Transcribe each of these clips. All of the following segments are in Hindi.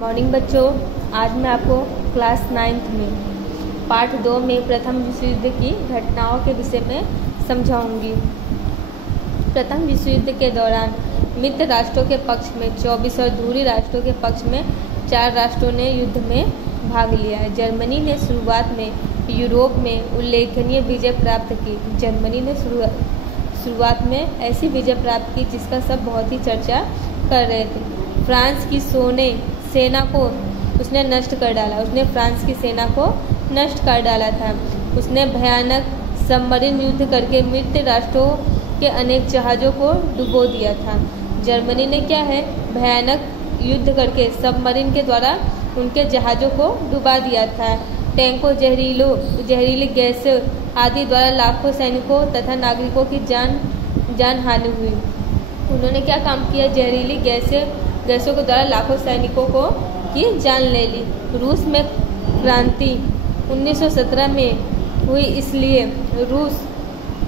मॉर्निंग बच्चों, आज मैं आपको क्लास 9th में पार्ट 2 में प्रथम विश्व युद्ध की घटनाओं के विषय में समझाऊंगी। प्रथम विश्व युद्ध के दौरान मित्र राष्ट्रों के पक्ष में 24 और दूरी राष्ट्रों के पक्ष में 4 राष्ट्रों ने युद्ध में भाग लिया। जर्मनी ने शुरुआत में यूरोप में उल्लेखनीय विजय प्राप्त की। जर्मनी ने शुरुआत में ऐसी विजय प्राप्त की जिसका सब बहुत ही चर्चा कर रहे थे। फ्रांस की सेना को उसने नष्ट कर डाला। उसने फ्रांस की सेना को नष्ट कर डाला था। उसने भयानक सबमरीन युद्ध करके मित्र राष्ट्रों के अनेक जहाज़ों को डुबो दिया था। जर्मनी ने क्या है, भयानक युद्ध करके सबमरीन के द्वारा उनके जहाज़ों को डुबा दिया था। टैंकों, जहरीली गैसों आदि द्वारा लाखों सैनिकों तथा नागरिकों की जान हानि हुई। उन्होंने क्या काम किया, जहरीली गैसों के द्वारा लाखों सैनिकों की जान ले ली। रूस में क्रांति 1917 में हुई, इसलिए रूस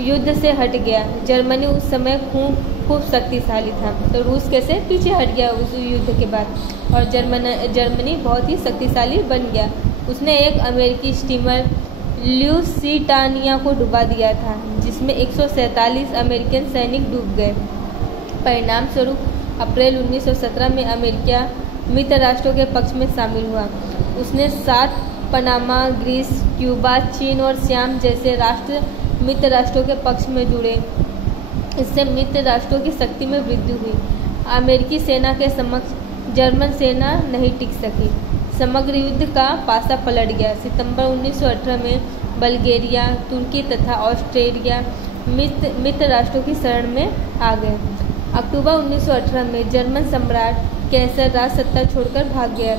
युद्ध से हट गया। जर्मनी उस समय खूब शक्तिशाली था, तो रूस कैसे पीछे हट गया उस युद्ध के बाद, और जर्मनी बहुत ही शक्तिशाली बन गया। उसने एक अमेरिकी स्टीमर ल्यूसिटानिया को डुबा दिया था, जिसमें 147 अमेरिकन सैनिक डूब गए। परिणाम स्वरूप अप्रैल 1917 में अमेरिका मित्र राष्ट्रों के पक्ष में शामिल हुआ। उसने 7 पनामा, ग्रीस, क्यूबा, चीन और श्याम जैसे राष्ट्र मित्र राष्ट्रों के पक्ष में जुड़े। इससे मित्र राष्ट्रों की शक्ति में वृद्धि हुई। अमेरिकी सेना के समक्ष जर्मन सेना नहीं टिक सकी। समग्र युद्ध का पासा पलट गया। सितंबर 1918 में बल्गेरिया, तुर्की तथा ऑस्ट्रेलिया मित्र राष्ट्रों की शरण में आ गए। अक्टूबर 1918 में जर्मन सम्राट कैसर राज सत्ता छोड़कर भाग गया।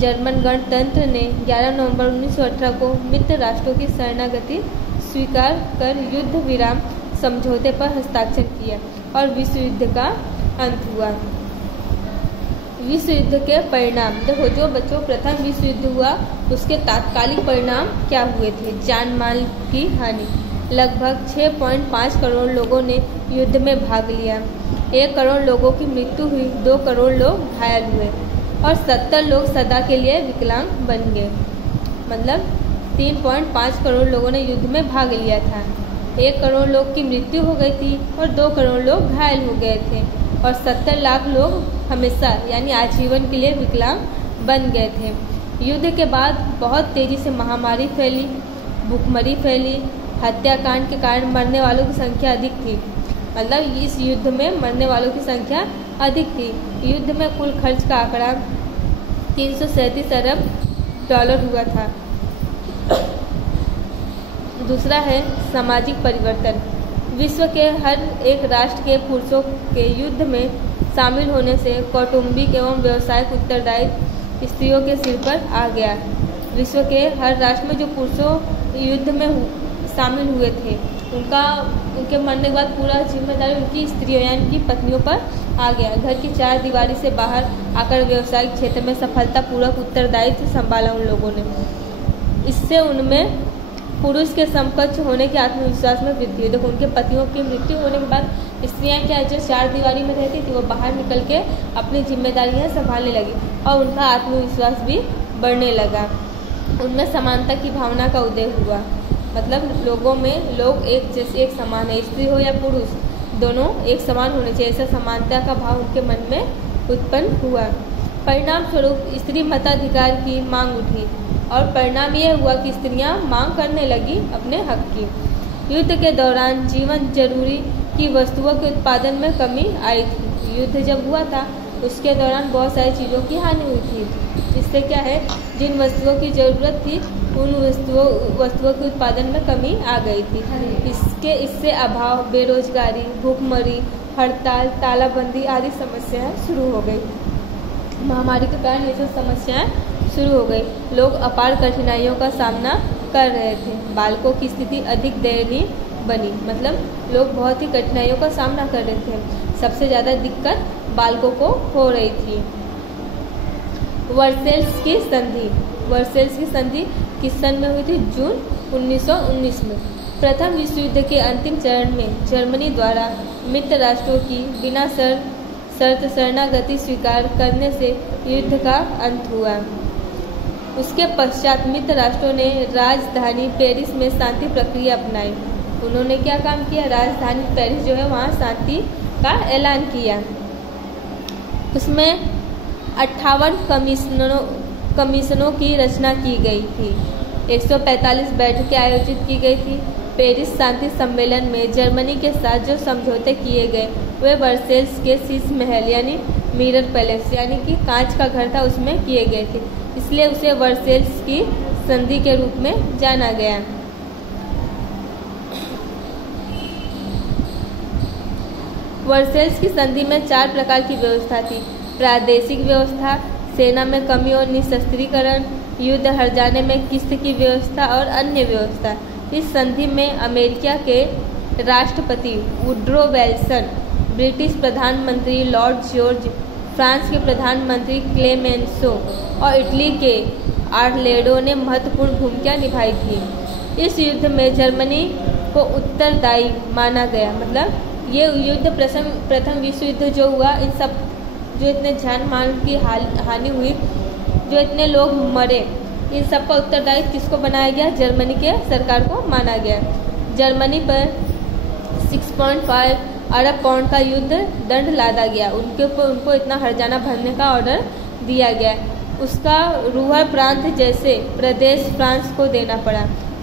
जर्मन गणतंत्र ने 11 नवंबर 1918 को मित्र राष्ट्रों की शरणागति स्वीकार कर युद्ध विराम समझौते पर हस्ताक्षर किया और विश्व युद्ध का अंत हुआ। विश्व युद्ध के परिणाम देखो, जो बच्चों प्रथम विश्व युद्ध हुआ उसके तात्कालिक परिणाम क्या हुए थे। जान माल की हानि, लगभग 6.5 करोड़ लोगों ने युद्ध में भाग लिया। 1 करोड़ लोगों की मृत्यु हुई, 2 करोड़ लोग घायल हुए और 70 लोग सदा के लिए विकलांग बन गए। मतलब 3.5 करोड़ लोगों ने युद्ध में भाग लिया था। 1 करोड़ लोग की मृत्यु हो गई थी और 2 करोड़ लोग घायल हो गए थे और 70 लाख लोग हमेशा यानी आजीवन के लिए विकलांग बन गए थे। युद्ध के बाद बहुत तेजी से महामारी फैली, भूखमरी फैली। हत्याकांड के कारण मरने वालों की संख्या अधिक थी। मतलब इस युद्ध में मरने वालों की संख्या अधिक थी। युद्ध में कुल खर्च का आंकड़ा 337 अरब डॉलर हुआ था। दूसरा है सामाजिक परिवर्तन। विश्व के हर एक राष्ट्र के पुरुषों के युद्ध में शामिल होने से कौटुंबिक एवं व्यवसायिक उत्तरदायित्व स्त्रियों के सिर पर आ गया। विश्व के हर राष्ट्र में जो पुरुषों युद्ध में शामिल हुए थे, उनके मरने के बाद पूरा जिम्मेदारी उनकी स्त्रियों यानी कि पत्नियों पर आ गया। घर की 4 दीवारी से बाहर आकर व्यवसायिक क्षेत्र में सफलतापूर्वक उत्तरदायित्व संभाला उन लोगों ने। इससे उनमें पुरुष के समकक्ष होने के आत्मविश्वास में वृद्धि हुई। देखो, उनके पतियों की मृत्यु होने के बाद स्त्रियां क्या जो 4 दीवारी में रहती थी, वो बाहर निकल के अपनी जिम्मेदारियां संभालने लगी और उनका आत्मविश्वास भी बढ़ने लगा। उनमें समानता की भावना का उदय हुआ। मतलब लोगों में लोग एक समान है, स्त्री हो या पुरुष, दोनों एक समान होने चाहिए, ऐसा समानता का भाव उनके मन में उत्पन्न हुआ। परिणाम स्वरूप स्त्री मताधिकार की मांग उठी और परिणाम यह हुआ कि स्त्रियां मांग करने लगी अपने हक की। युद्ध के दौरान जीवन जरूरी की वस्तुओं के उत्पादन में कमी आई थी। युद्ध जब हुआ था उसके दौरान बहुत सारी चीज़ों की हानि हुई थी, जिससे क्या है, जिन वस्तुओं की ज़रूरत थी उन वस्तुओं के उत्पादन में कमी आ गई थी। इससे अभाव, बेरोजगारी, भूखमरी, हड़ताल, तालाबंदी आदि समस्याएं शुरू हो गई। महामारी के कारण ये सब समस्याएं शुरू हो गई। लोग अपार कठिनाइयों का सामना कर रहे थे। बालकों की स्थिति अधिक दयनीय बनी। मतलब लोग बहुत ही कठिनाइयों का सामना कर रहे थे। सबसे ज़्यादा दिक्कत बालकों को हो रही थी। वर्सेल्स की संधि किस सन में हुई थी? जून 1919 में। प्रथम विश्व युद्ध के अंतिम चरण में जर्मनी द्वारा मित्र राष्ट्रों की बिना शर्त शरणागति स्वीकार करने से युद्ध का अंत हुआ। उसके पश्चात मित्र राष्ट्रों ने राजधानी पेरिस में शांति प्रक्रिया अपनाई। उन्होंने क्या काम किया? राजधानी पेरिस जो है वहाँ शांति का ऐलान किया। उसमें 58 कमीशनों की रचना की गई थी। 145 बैठकें आयोजित की गई थी। पेरिस शांति सम्मेलन में जर्मनी के साथ जो समझौते किए गए वे वर्सेल्स के शीश महल यानी मिरर पैलेस यानी कि कांच का घर था उसमें किए गए थे, इसलिए उसे वर्सेल्स की संधि के रूप में जाना गया। वर्सेल्स की संधि में 4 प्रकार की व्यवस्था थी: प्रादेशिक व्यवस्था, सेना में कमी और निशस्त्रीकरण, युद्ध हर जाने में किस्त की व्यवस्था और अन्य व्यवस्था। इस संधि में अमेरिका के राष्ट्रपति वुड्रो विल्सन, ब्रिटिश प्रधानमंत्री लॉर्ड जॉर्ज, फ्रांस के प्रधानमंत्री क्लेमेंसो और इटली के आर्लेडो ने महत्वपूर्ण भूमिका निभाई थी। इस युद्ध में जर्मनी को उत्तरदायी माना गया। मतलब ये युद्ध प्रथम विश्व युद्ध जो हुआ, इन सब जो इतने जान माल की हानि हुई, जो इतने लोग मरे, इन सब का उत्तरदायी किसको बनाया गया? जर्मनी के सरकार को माना गया। जर्मनी पर 6.5 अरब पाउंड का युद्ध दंड लादा गया। उनको इतना हर्जाना भरने का ऑर्डर दिया गया। उसका रूहर प्रांत जैसे प्रदेश फ्रांस को देना पड़ा।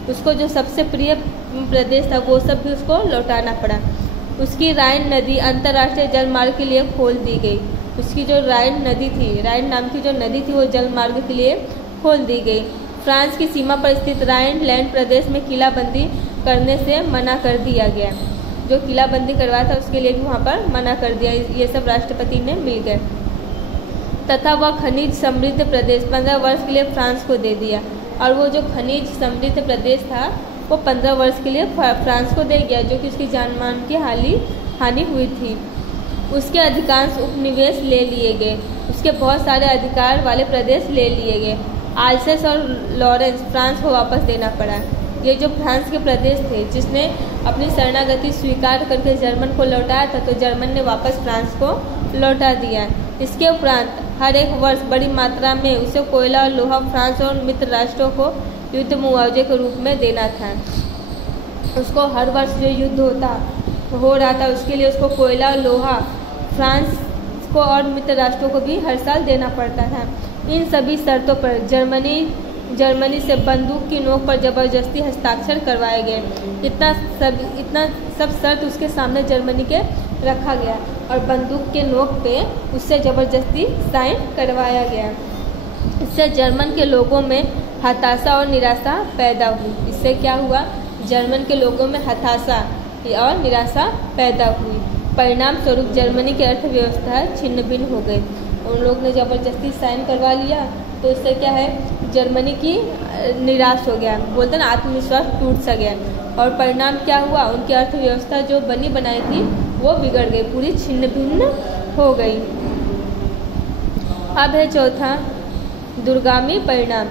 उसको जो सबसे प्रिय प्रदेश था वो सब भी उसको लौटाना पड़ा। उसकी राइन नदी अंतर्राष्ट्रीय जलमार्ग के लिए खोल दी गई। उसकी जो राइन नदी थी, राइन नाम की जो नदी थी वो जलमार्ग के लिए खोल दी गई। फ्रांस की सीमा पर स्थित राइनलैंड प्रदेश में किलाबंदी करने से मना कर दिया गया। जो किलाबंदी करवाया था उसके लिए भी वहाँ पर मना कर दिया। ये सब राष्ट्रपति ने मिल गए। तथा वह खनिज समृद्ध प्रदेश 15 वर्ष के लिए फ्रांस को दे दिया। और वो जो खनिज समृद्ध प्रदेश था वो 15 वर्ष के लिए फ्रांस को दे गया, जो कि उसकी जान मान की हानि हुई थी। उसके अधिकांश उपनिवेश ले लिए गए। उसके बहुत सारे अधिकार वाले प्रदेश ले लिए गए। आल्सेस और लॉरेंस फ्रांस को वापस देना पड़ा। ये जो फ्रांस के प्रदेश थे जिसने अपनी शरणागति स्वीकार करके जर्मन को लौटाया था, तो जर्मन ने वापस फ्रांस को लौटा दिया। इसके उपरांत हर एक वर्ष बड़ी मात्रा में उसे कोयला और लोहा फ्रांस और मित्र राष्ट्रों को युद्ध मुआवजे के रूप में देना था। उसको हर वर्ष जो युद्ध हो रहा था उसके लिए उसको कोयला और लोहा फ्रांस को और मित्र राष्ट्रों को भी हर साल देना पड़ता था। इन सभी शर्तों पर जर्मनी से बंदूक की नोक पर जबरदस्ती हस्ताक्षर करवाए गए। इतना सब शर्त उसके सामने जर्मनी के रखा गया और बंदूक के नोक पे उससे जबरदस्ती साइन करवाया गया। इससे जर्मन के लोगों में हताशा और निराशा पैदा हुई। इससे क्या हुआ? जर्मन के लोगों में हताशा और निराशा पैदा हुई। परिणाम स्वरूप जर्मनी की अर्थव्यवस्था छिन्न भिन्न हो गई। उन लोग ने जबरदस्ती साइन करवा लिया तो इससे क्या है, जर्मनी की निराश हो गया, बोलते ना आत्मविश्वास टूट सा गया। और परिणाम क्या हुआ? उनकी अर्थव्यवस्था जो बनी बनाई थी वो बिगड़ गई, पूरी छिन्न भिन्न हो गई। अब है चौथा, दूरगामी परिणाम।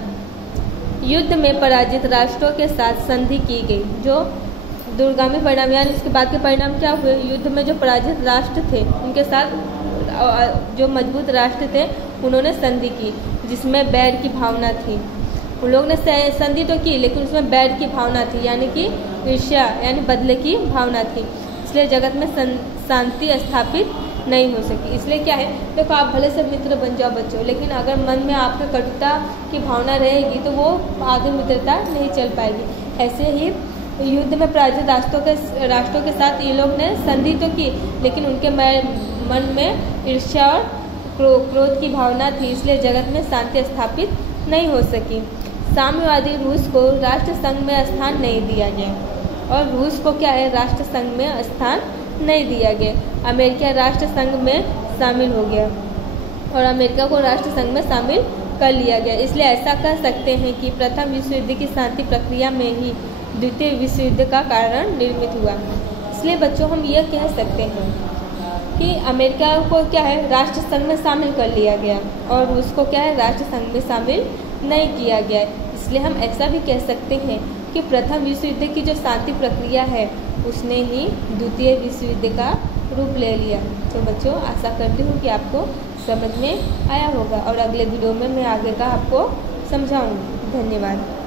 युद्ध में पराजित राष्ट्रों के साथ संधि की गई। जो दूरगामी परिणाम यानी उसके बाद के परिणाम क्या हुए? युद्ध में जो पराजित राष्ट्र थे उनके साथ जो मजबूत राष्ट्र थे उन्होंने संधि की, जिसमें बैर की भावना थी। उन लोगों ने संधि तो की लेकिन उसमें बैर की भावना थी, यानी कि ईर्ष्या यानी बदले की भावना थी। इसलिए जगत में शांति स्थापित नहीं हो सकी। इसलिए क्या है, देखो आप भले से मित्र बन जाओ बच्चों, लेकिन अगर मन में आपका कटुता की भावना रहेगी तो वो आगे मित्रता नहीं चल पाएगी। ऐसे ही युद्ध में पराजित राष्ट्रों के साथ ये लोग ने संधि तो की, लेकिन उनके मन में ईर्ष्या और क्रोध की भावना थी, इसलिए जगत में शांति स्थापित नहीं हो सकी। साम्यवादी रूस को राष्ट्र संघ में स्थान नहीं दिया गया और रूस को क्या है, राष्ट्र संघ में स्थान नहीं दिया गया। अमेरिका राष्ट्र संघ में शामिल हो गया और अमेरिका को राष्ट्र संघ में शामिल कर लिया गया। इसलिए ऐसा कह सकते हैं कि प्रथम विश्व युद्ध की शांति प्रक्रिया में ही द्वितीय विश्व युद्ध का कारण निर्मित हुआ। इसलिए बच्चों हम ये कह सकते हैं कि अमेरिका को क्या है, राष्ट्र संघ में शामिल कर लिया गया और रूस को क्या है, राष्ट्र संघ में शामिल नहीं किया गया। इसलिए हम ऐसा भी कह सकते हैं कि प्रथम विश्व युद्ध की जो शांति प्रक्रिया है उसने ही द्वितीय विश्व युद्ध का रूप ले लिया। तो बच्चों आशा करती हूँ कि आपको समझ में आया होगा और अगले वीडियो में मैं आगे का आपको समझाऊँगी। धन्यवाद।